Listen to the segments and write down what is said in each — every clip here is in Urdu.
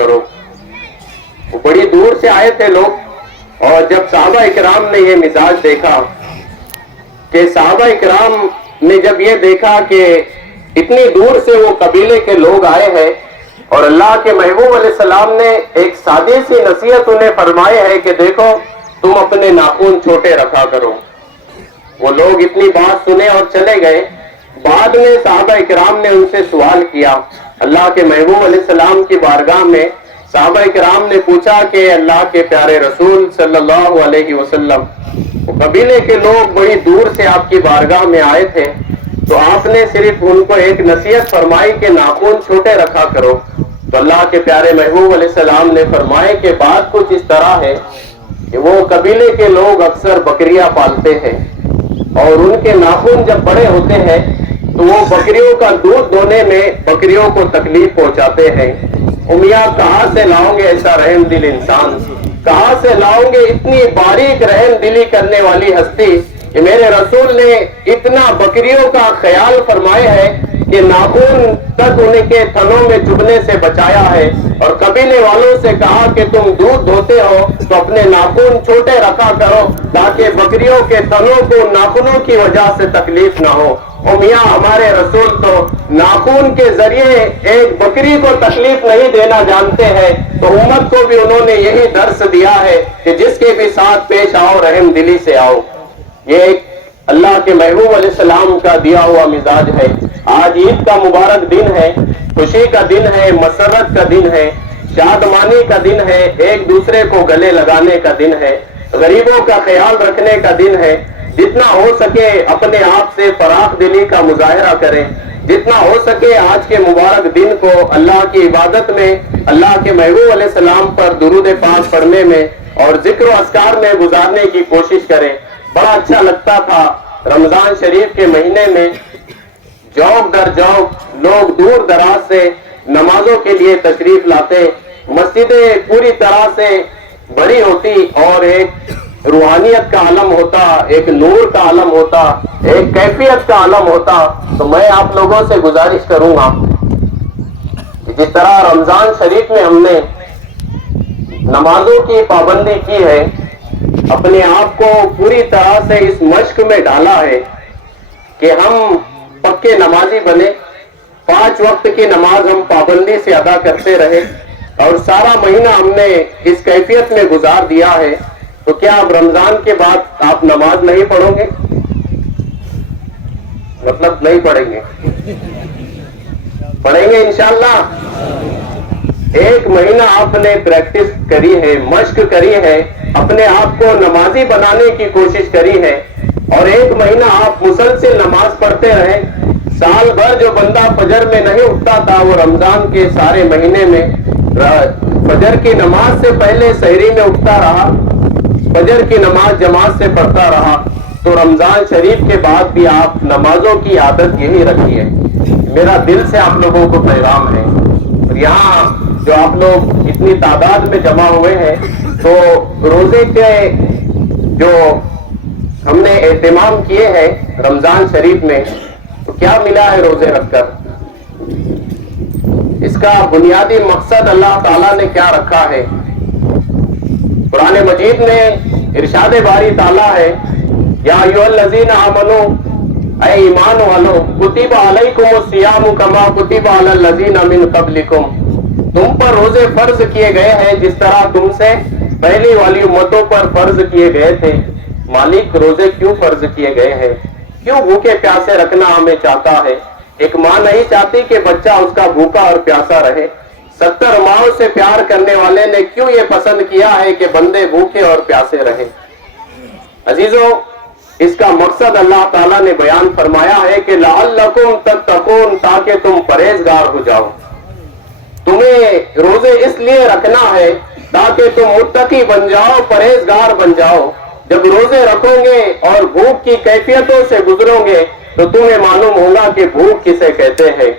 کرو. وہ بڑی دور سے آئے تھے لوگ، اور جب صحابہ اکرام نے یہ مزاج دیکھا کہ صحابہ اکرام نے جب یہ دیکھا کہ اتنی دور سے وہ قبیلے کے لوگ آئے ہیں اور اللہ کے محبوب علیہ السلام نے ایک سادی سی نصیحت انہیں فرمائی ہے کہ دیکھو تم اپنے ناخن چھوٹے رکھا کرو. وہ لوگ اتنی بات سنے اور چلے گئے. بعد میں صحابہ اکرام نے ان سے سوال کیا، اللہ کے محبوب علیہ السلام کی بارگاہ میں صحابہ اکرام نے پوچھا کہ اللہ کے پیارے رسول صلی اللہ علیہ وسلم، قبیلے کے لوگ بڑی دور سے آپ کی بارگاہ میں آئے تھے، تو آپ نے صرف ان کو ایک نصیحت فرمائی کہ ناخن چھوٹے رکھا کرو. تو اللہ کے پیارے محبوب علیہ السلام نے فرمائے کہ بات کچھ اس طرح ہے کہ وہ قبیلے کے لوگ اکثر بکریاں پالتے ہیں، اور ان کے ناخن جب بڑے ہوتے ہیں تو وہ بکریوں کا دودھ دونے میں بکریوں کو تکلیف پہنچاتے ہیں. میاں کہاں سے لاؤں گے ایسا رحم دل انسان، کہاں سے لاؤں گے اتنی باریک رحم دلی کرنے والی ہستی کہ میرے رسول نے اتنا بکریوں کا خیال فرمایا ہے کہ ناخن تک ان کے تھنوں میں چبھنے سے بچایا ہے. اور قبیلے والوں سے کہا کہ تم دودھ دھوتے ہو تو اپنے ناخن چھوٹے رکھا کرو تاکہ بکریوں کے تھنوں کو ناخنوں کی وجہ سے تکلیف نہ ہو. اور میاں ہمارے رسول تو ناخن کے ذریعے ایک بکری کو تکلیف نہیں دینا جانتے ہیں، تو امت کو بھی انہوں نے یہی درس دیا ہے کہ جس کے بھی ساتھ پیش آؤ رحم دلی سے آؤ. یہ ایک اللہ کے محبوب علیہ السلام کا دیا ہوا مزاج ہے. آج عید کا مبارک دن ہے، خوشی کا دن ہے، مسرت کا دن ہے، شادمانی کا دن ہے، ایک دوسرے کو گلے لگانے کا دن ہے، غریبوں کا خیال رکھنے کا دن ہے. جتنا ہو سکے اپنے آپ سے فراخ دلی کا مظاہرہ کریں، جتنا ہو سکے آج کے مبارک دن کو اللہ کی عبادت میں، اللہ کے محبوب علیہ السلام پر درود پاک پڑھنے میں اور ذکر و اذکار میں گزارنے کی کوشش کریں. بڑا اچھا لگتا تھا رمضان شریف کے مہینے میں جوق در جوق لوگ دور دراز سے نمازوں کے لیے تشریف لاتے، مسجدیں پوری طرح سے بڑی ہوتی اور ایک روحانیت کا عالم ہوتا، ایک نور کا عالم ہوتا، ایک کیفیت کا عالم ہوتا. تو میں آپ لوگوں سے گزارش کروں گا کہ جس طرح رمضان شریف میں ہم نے نمازوں کی پابندی کی ہے، اپنے آپ کو پوری طرح سے اس مشق میں ڈالا ہے کہ ہم پکے نمازی بنے، 5 وقت کی نماز ہم پابندی سے ادا کرتے رہے، اور سارا مہینہ ہم نے اس کیفیت میں گزار دیا ہے. تو کیا اب رمضان کے بعد آپ نماز نہیں پڑھو گے؟ مطلب نہیں پڑھیں گے؟ پڑھیں گے انشاءاللہ. ایک مہینہ آپ نے پریکٹس کری ہے، مشق کری ہے، اپنے آپ کو نمازی بنانے کی کوشش کری ہے، اور ایک مہینہ آپ مسلسل نماز پڑھتے رہے. سال بھر جو بندہ فجر میں نہیں اٹھتا تھا وہ رمضان کے سارے مہینے میں فجر کی نماز سے پہلے سحری میں اٹھتا رہا، فجر کی نماز جماعت سے پڑھتا رہا. تو رمضان شریف کے بعد بھی آپ نمازوں کی عادت یہی رکھیے. میرا دل سے آپ لوگوں کو پیغام ہے. اور یہاں جو آپ لوگ اتنی تعداد میں جمع ہوئے ہیں، تو روزے کے جو ہم نے اہتمام کیے ہیں رمضان شریف میں، تو کیا ملا ہے روزے رکھ کر؟ اس کا بنیادی مقصد اللہ تعالیٰ نے کیا رکھا ہے؟ قرآن مجید میں ارشاد باری تعالیٰ ہے، یا ایھا الذین آمنوا، اے ایمان والو، کتب علیکم الصیام کما کتب علی الذین من قبلکم، تم پر روزے فرض کیے گئے ہیں جس طرح تم سے پہلی والی امتوں پر فرض کیے گئے تھے. مالک روزے کیوں فرض کیے گئے ہیں؟ کیوں بھوکے پیاسے رکھنا ہمیں چاہتا ہے؟ ایک ماں نہیں چاہتی کہ بچہ اس کا بھوکا اور پیاسا رہے. 70 ماؤں سے پیار کرنے والے نے کیوں یہ پسند کیا ہے کہ بندے بھوکے اور پیاسے رہیں؟ عزیزوں، اس کا مقصد اللہ تعالیٰ نے بیان فرمایا ہے کہ لعلکم تتقون، تاکہ تم پرہیزگار ہو جاؤ. تمہیں روزے اس لیے رکھنا ہے تاکہ تم متقی بن جاؤ، پرہیزگار بن جاؤ. جب روزے رکھو گے اور بھوک کی کیفیتوں سے گزرو گے تو تمہیں معلوم ہوگا کہ بھوک کسے کہتے ہیں.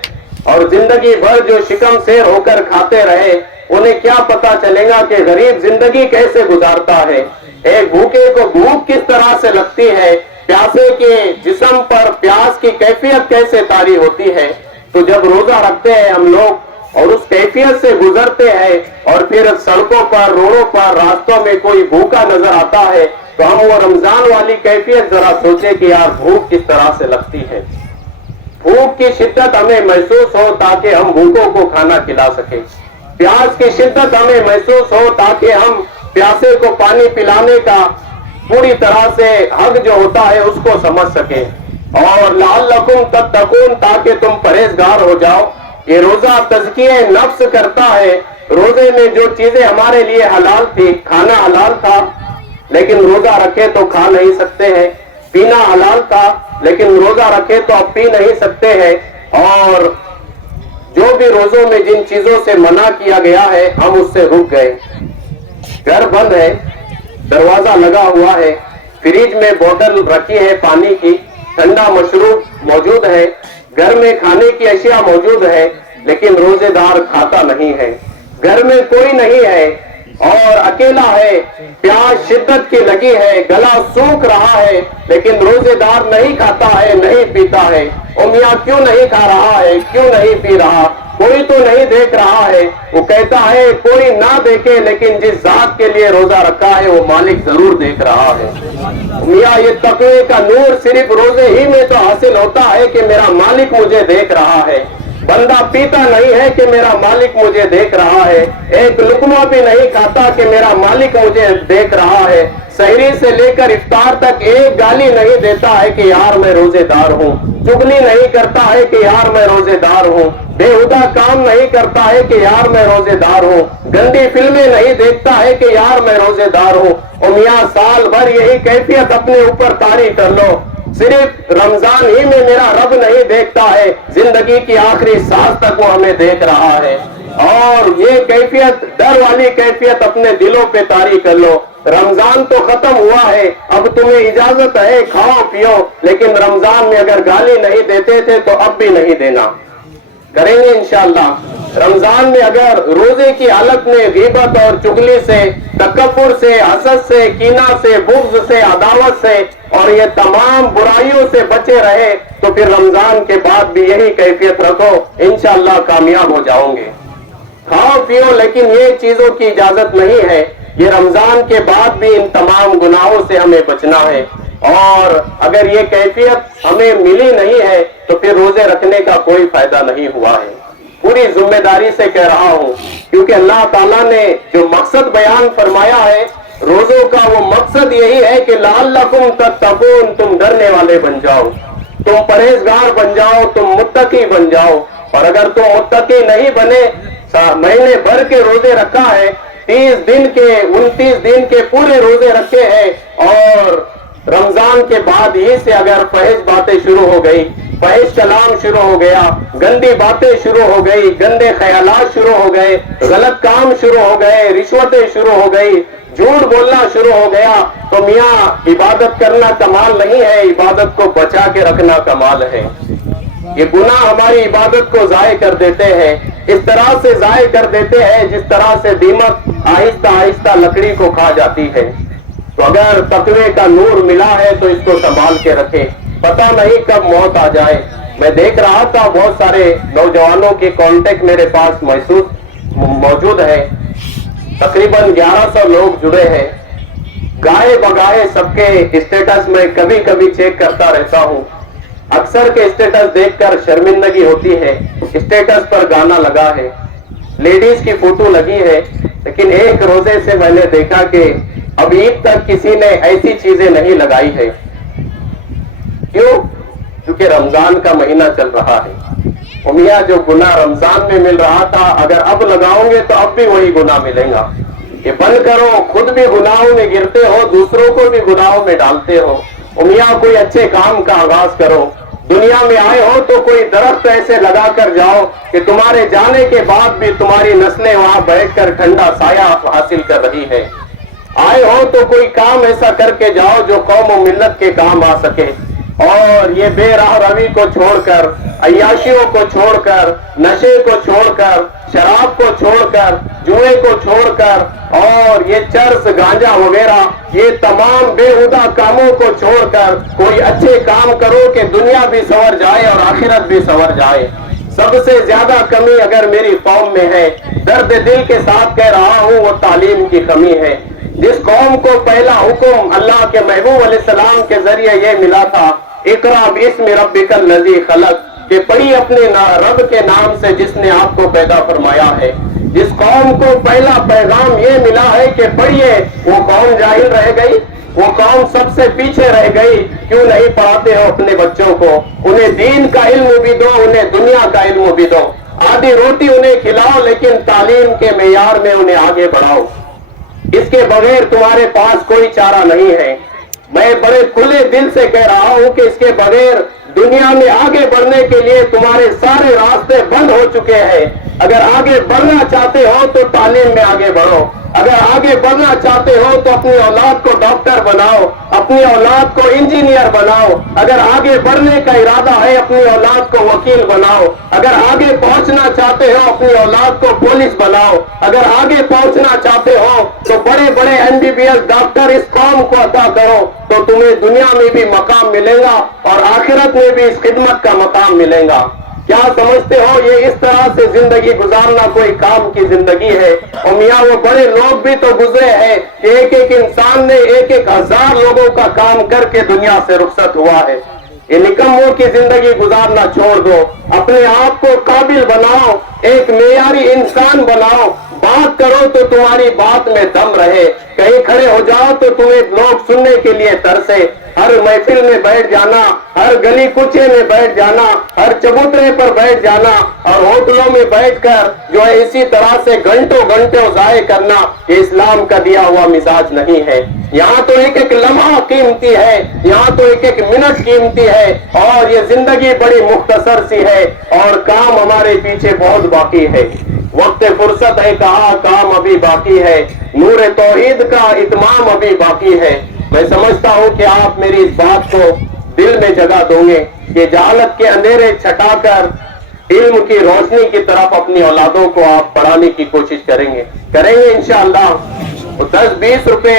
اور زندگی بھر جو شکم سیر ہو کر کھاتے رہے انہیں کیا پتا چلے گا کہ غریب زندگی کیسے گزارتا ہے. ایک بھوکے کو بھوک کس طرح سے لگتی ہے، پیاسے کے جسم پر پیاس کی کیفیت کیسے طاری ہوتی ہے. تو جب روزہ رکھتے ہیں ہم لوگ اور اس کیفیت سے گزرتے ہیں اور پھر سڑکوں پر روڈوں پر راستوں میں کوئی بھوکا نظر آتا ہے تو ہم وہ رمضان والی کیفیت ذرا سوچیں کہ یار بھوک کس طرح سے لگتی ہے. بھوک کی شدت ہمیں محسوس ہو تاکہ ہم بھوکوں کو کھانا کھلا سکیں. پیاس کی شدت ہمیں محسوس ہو تاکہ ہم پیاسے کو پانی پلانے کا پوری طرح سے حق جو ہوتا ہے اس کو سمجھ سکیں. اور لعلکم تتقون تاکہ تم پرہیزگار ہو جاؤ. یہ روزہ تزکیہ نفس کرتا ہے. روزے میں جو چیزیں ہمارے لیے حلال تھی, کھانا حلال تھا لیکن روزہ رکھے تو کھا نہیں سکتے ہیں. پینا حلال تھا لیکن روزہ رکھے تو اب پی نہیں سکتے ہیں. اور جو بھی روزوں میں جن چیزوں سے منع کیا گیا ہے ہم اس سے رک گئے. گھر بند ہے, دروازہ لگا ہوا ہے, فریج میں بوتل رکھی ہے پانی کی, ٹھنڈا مشروب موجود ہے, گھر میں کھانے کی اشیاء موجود ہے, لیکن روزے دار کھاتا نہیں ہے. گھر میں کوئی نہیں ہے اور اکیلا ہے, پیاس شدت کی لگی ہے, گلا سوکھ رہا ہے, لیکن روزے دار نہیں کھاتا ہے, نہیں پیتا ہے. میاں کیوں نہیں کھا رہا ہے, کیوں نہیں پی رہا؟ کوئی تو نہیں دیکھ رہا ہے. وہ کہتا ہے کوئی نہ دیکھے لیکن جس ذات کے لیے روزہ رکھا ہے وہ مالک ضرور دیکھ رہا ہے. میاں یہ تقوی کا نور صرف روزے ہی میں تو حاصل ہوتا ہے کہ میرا مالک مجھے دیکھ رہا ہے. بندہ پیتا نہیں ہے کہ میرا مالک مجھے دیکھ رہا ہے. ایک لقمہ بھی نہیں کھاتا کہ میرا مالک مجھے دیکھ رہا ہے. سحری سے لے کر افطار تک ایک گالی نہیں دیتا ہے کہ یار میں روزے دار ہوں. چگلی نہیں کرتا ہے کہ یار میں روزے دار ہوں. بےہودہ کام نہیں کرتا ہے کہ یار میں روزے دار ہوں. گندی فلمیں نہیں دیکھتا ہے کہ یار میں روزے دار ہوں. اور میاں سال بھر یہی کیفیت اپنے اوپر طاری کر لو. صرف رمضان ہی میں میرا رب نہیں دیکھتا ہے, زندگی کی آخری سانس تک وہ ہمیں دیکھ رہا ہے. اور یہ کیفیت, ڈر والی کیفیت اپنے دلوں پہ طاری کر لو. رمضان تو ختم ہوا ہے, اب تمہیں اجازت ہے کھاؤ پیو, لیکن رمضان میں اگر گالی نہیں دیتے تھے تو اب بھی نہیں دینا, کریں گے انشاءاللہ. رمضان میں اگر روزے کی حالت میں غیبت اور چغلی سے, تکبر سے, حسد سے, کینہ سے, بغض سے, عداوت سے اور یہ تمام برائیوں سے بچے رہے تو پھر رمضان کے بعد بھی یہی کیفیت رکھو, انشاءاللہ کامیاب ہو جاؤ گے. کھاؤ پیو لیکن یہ چیزوں کی اجازت نہیں ہے. یہ رمضان کے بعد بھی ان تمام گناہوں سے ہمیں بچنا ہے. اور اگر یہ کیفیت ہمیں ملی نہیں ہے تو پھر روزے رکھنے کا کوئی فائدہ نہیں ہوا ہے. پوری ذمہ داری سے کہہ رہا ہوں, کیونکہ اللہ تعالیٰ نے جو مقصد بیان فرمایا ہے روزوں کا, وہ مقصد یہی ہے کہ لعلکم تتقون, تم ڈرنے والے بن جاؤ, تم پرہیزگار بن جاؤ, تم متقی بن جاؤ. اور اگر تم متقی نہیں بنے, مہینے بھر کے روزے رکھا ہے, 30 دن کے 29 دن کے پورے روزے رکھے ہیں, اور رمضان کے بعد ہی سے اگر فحش باتیں شروع ہو گئی, فحش کلام شروع ہو گیا, گندی باتیں شروع ہو گئی, گندے خیالات شروع ہو گئے, غلط کام شروع ہو گئے, رشوتیں شروع ہو گئی, جھوٹ بولنا شروع ہو گیا, تو میاں عبادت کرنا کمال نہیں ہے, عبادت کو بچا کے رکھنا کمال ہے. یہ گناہ ہماری عبادت کو ضائع کر دیتے ہیں, اس طرح سے ضائع کر دیتے ہیں جس طرح سے دیمک آہستہ آہستہ لکڑی کو کھا جاتی ہے. تو اگر تقوی کا نور ملا ہے تو اس کو سنبھال کے رکھے, پتہ نہیں کب موت آ جائے. میں دیکھ رہا تھا بہت سارے نوجوانوں کے کانٹیکٹ میرے پاس موجود ہے, تقریباً 1100 لوگ جڑے ہیں. گائے بگائے سب کے اسٹیٹس میں کبھی کبھی چیک کرتا رہتا ہوں. اکثر کے اسٹیٹس دیکھ کر شرمندگی ہوتی ہے. اسٹیٹس پر گانا لگا ہے, لیڈیز کی فوٹو لگی ہے, لیکن ایک روزے سے میں نے دیکھا کہ اب عید تک کسی نے ایسی چیزیں نہیں لگائی ہے. کیوں؟ کیونکہ رمضان کا مہینہ چل رہا ہے. میاں جو گناہ رمضان میں مل رہا تھا اگر اب لگاؤ گے تو اب بھی وہی گناہ ملیں گا. یہ بند کرو, خود بھی گناہوں میں گرتے ہو, دوسروں کو بھی گناہوں میں ڈالتے ہو. میاں کوئی اچھے کام کا آغاز کرو. دنیا میں آئے ہو تو کوئی درخت ایسے لگا کر جاؤ کہ تمہارے جانے کے بعد بھی تمہاری نسلیں وہاں بیٹھ کر ٹھنڈا سایہ حاصل کر رہی ہے. آئے ہو تو کوئی کام ایسا کر کے جاؤ جو قوم و ملت کے کام آ سکے. اور یہ بے راہ روی کو چھوڑ کر, عیاشیوں کو چھوڑ کر, نشے کو چھوڑ کر, شراب کو چھوڑ کر, جوئے کو چھوڑ کر, اور یہ چرس گانجا وغیرہ یہ تمام بےہودہ کاموں کو چھوڑ کر کوئی اچھے کام کرو کہ دنیا بھی سنور جائے اور آخرت بھی سنور جائے. سب سے زیادہ کمی اگر میری قوم میں ہے، درد دل کے ساتھ کہہ رہا ہوں، وہ تعلیم کی کمی ہے۔ جس قوم کو پہلا حکم اللہ کے محبوب علیہ السلام کے ذریعے یہ ملا تھا، اقرا باسم ربک الذی خلق، کہ پڑھی اپنے رب کے نام سے جس نے آپ کو پیدا فرمایا ہے۔ جس قوم کو پہلا پیغام یہ ملا ہے کہ پڑھیے، وہ قوم جاہل رہ گئی، وہ قوم سب سے پیچھے رہ گئی۔ کیوں نہیں پڑھاتے ہو اپنے بچوں کو؟ انہیں دین کا علم بھی دو، انہیں دنیا کا علم بھی دو۔ آدھی روٹی انہیں کھلاؤ، لیکن تعلیم کے معیار میں انہیں آگے بڑھاؤ۔ اس کے بغیر تمہارے پاس کوئی چارہ نہیں ہے۔ میں بڑے کھلے دل سے کہہ رہا ہوں کہ اس کے بغیر دنیا میں آگے بڑھنے کے لیے تمہارے سارے راستے بند ہو چکے ہیں۔ اگر آگے بڑھنا چاہتے ہو تو تعلیم میں آگے بڑھو۔ اگر آگے بڑھنا چاہتے ہو تو اپنی اولاد کو ڈاکٹر بناؤ، اپنی اولاد کو انجینئر بناؤ۔ اگر آگے بڑھنے کا ارادہ ہے، اپنی اولاد کو وکیل بناؤ۔ اگر آگے پہنچنا چاہتے ہو، اپنی اولاد کو پولیس بناؤ۔ اگر آگے پہنچنا چاہتے ہو تو بڑے بڑے MBBS ڈاکٹر اس قوم کو عطا کرو، تو تمہیں دنیا میں بھی مقام ملے گا اور آخرت میں بھی اس خدمت کا مقام ملے گا۔ کیا سمجھتے ہو یہ اس طرح سے زندگی گزارنا کوئی کام کی زندگی ہے؟ اور میاں وہ بڑے لوگ بھی تو گزرے ہیں کہ ایک ایک انسان نے 1,000 لوگوں کا کام کر کے دنیا سے رخصت ہوا ہے۔ یہ نکموں کی زندگی گزارنا چھوڑ دو، اپنے آپ کو قابل بناؤ، ایک معیاری انسان بناؤ۔ بات کرو تو تمہاری بات میں دم رہے، کہیں کھڑے ہو جاؤ تو تمہیں لوگ سننے کے لیے ترسے۔ ہر محفل میں بیٹھ جانا، ہر گلی کوچے میں بیٹھ جانا، ہر چبوترے پر بیٹھ جانا اور ہوٹلوں میں بیٹھ کر جو ہے اسی طرح سے گھنٹوں گھنٹوں ضائع کرنا، یہ اسلام کا دیا ہوا مزاج نہیں ہے۔ یہاں تو ایک ایک لمحہ قیمتی ہے، یہاں تو ایک ایک منٹ قیمتی ہے، اور یہ زندگی بڑی مختصر سی ہے اور کام ہمارے پیچھے بہت باقی ہے۔ وقت فرصت ہے کہا، کام ابھی باقی ہے، نور توحید کا اتمام ابھی باقی ہے۔ میں سمجھتا ہوں کہ آپ میری اس بات کو دل میں جگہ دو گے کہ جہالت کے اندھیرے چھٹا کر علم کی روشنی کی طرف اپنی اولادوں کو آپ پڑھانے کی کوشش کریں گے انشاءاللہ۔ 10-20 روپے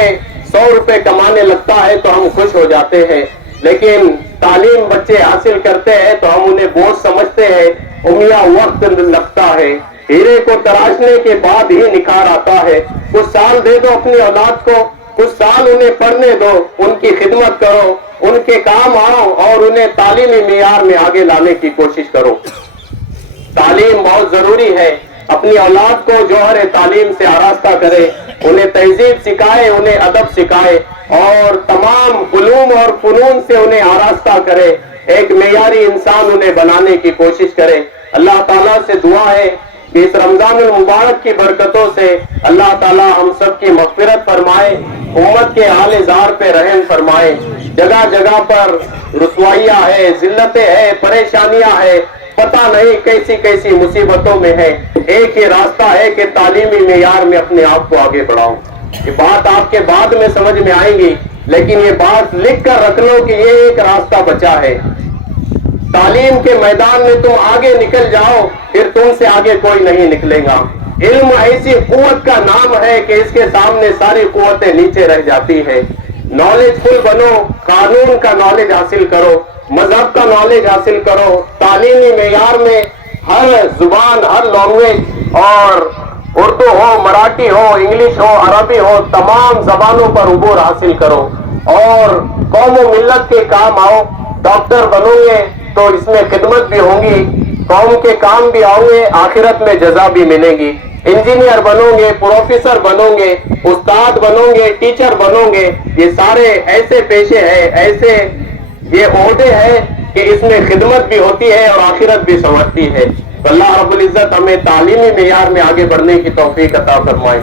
100 روپے کمانے لگتا ہے تو ہم خوش ہو جاتے ہیں، لیکن تعلیم بچے حاصل کرتے ہیں تو ہم انہیں بوجھ سمجھتے ہیں۔ میاں وقت لگتا ہے، ہیرے کو تراشنے کے بعد ہی نکھار آتا ہے۔ کچھ سال دے دو اپنی اولاد کو، کچھ سال انہیں پڑھنے دو، ان کی خدمت کرو، ان کے کام آؤ اور انہیں تعلیمی معیار میں آگے لانے کی کوشش کرو۔ تعلیم بہت ضروری ہے۔ اپنی اولاد کو جوہر تعلیم سے آراستہ کرے، انہیں تہذیب سکھائے، انہیں ادب سکھائے اور تمام علوم اور فنون سے انہیں آراستہ کرے، ایک معیاری انسان انہیں بنانے کی کوشش کرے۔ اللہ تعالیٰ سے دعا ہے کہ اس رمضان المبارک کی برکتوں سے اللہ تعالیٰ ہم سب کی مغفرت فرمائے، امت کے حال زار پہ رحم فرمائے۔ جگہ جگہ پر رسوائیاں ہے، ذلتیں ہے، پریشانیاں ہے، پتہ نہیں کیسی کیسی مصیبتوں میں ہے۔ ایک ہی راستہ ہے کہ تعلیمی معیار میں اپنے آپ کو آگے بڑھاؤ۔ یہ بات آپ کے بعد میں سمجھ میں آئیں گی، لیکن یہ بات لکھ کر رکھ لو کہ یہ ایک راستہ بچا ہے۔ تعلیم کے میدان میں تم آگے نکل جاؤ، پھر تم سے آگے کوئی نہیں نکلے گا۔ علم ایسی قوت کا نام ہے کہ اس کے سامنے ساری قوتیں نیچے رہ جاتی ہے۔ نالج فل بنو، قانون کا نالج حاصل کرو، مذہب کا نالج حاصل کرو، تعلیمی معیار میں ہر زبان، ہر لینگویج، اور اردو ہو، مراٹھی ہو، انگلش ہو، عربی ہو، تمام زبانوں پر عبور حاصل کرو اور قوم و ملت کے کام آؤ۔ ڈاکٹر بنو گے تو اس میں خدمت بھی ہوں گی، قوم کے کام بھی آؤ گے، آخرت میں جزا بھی ملے گی۔ انجینئر بنو گے، پروفیسر بنو گے، استاد بنو گے، ٹیچر بنو گے، یہ سارے ایسے پیشے ہیں، ایسے یہ عہدے ہیں کہ اس میں خدمت بھی ہوتی ہے اور آخرت بھی سنورتی ہے۔ اللہ رب العزت ہمیں تعلیمی معیار میں آگے بڑھنے کی توفیق عطا فرمائے۔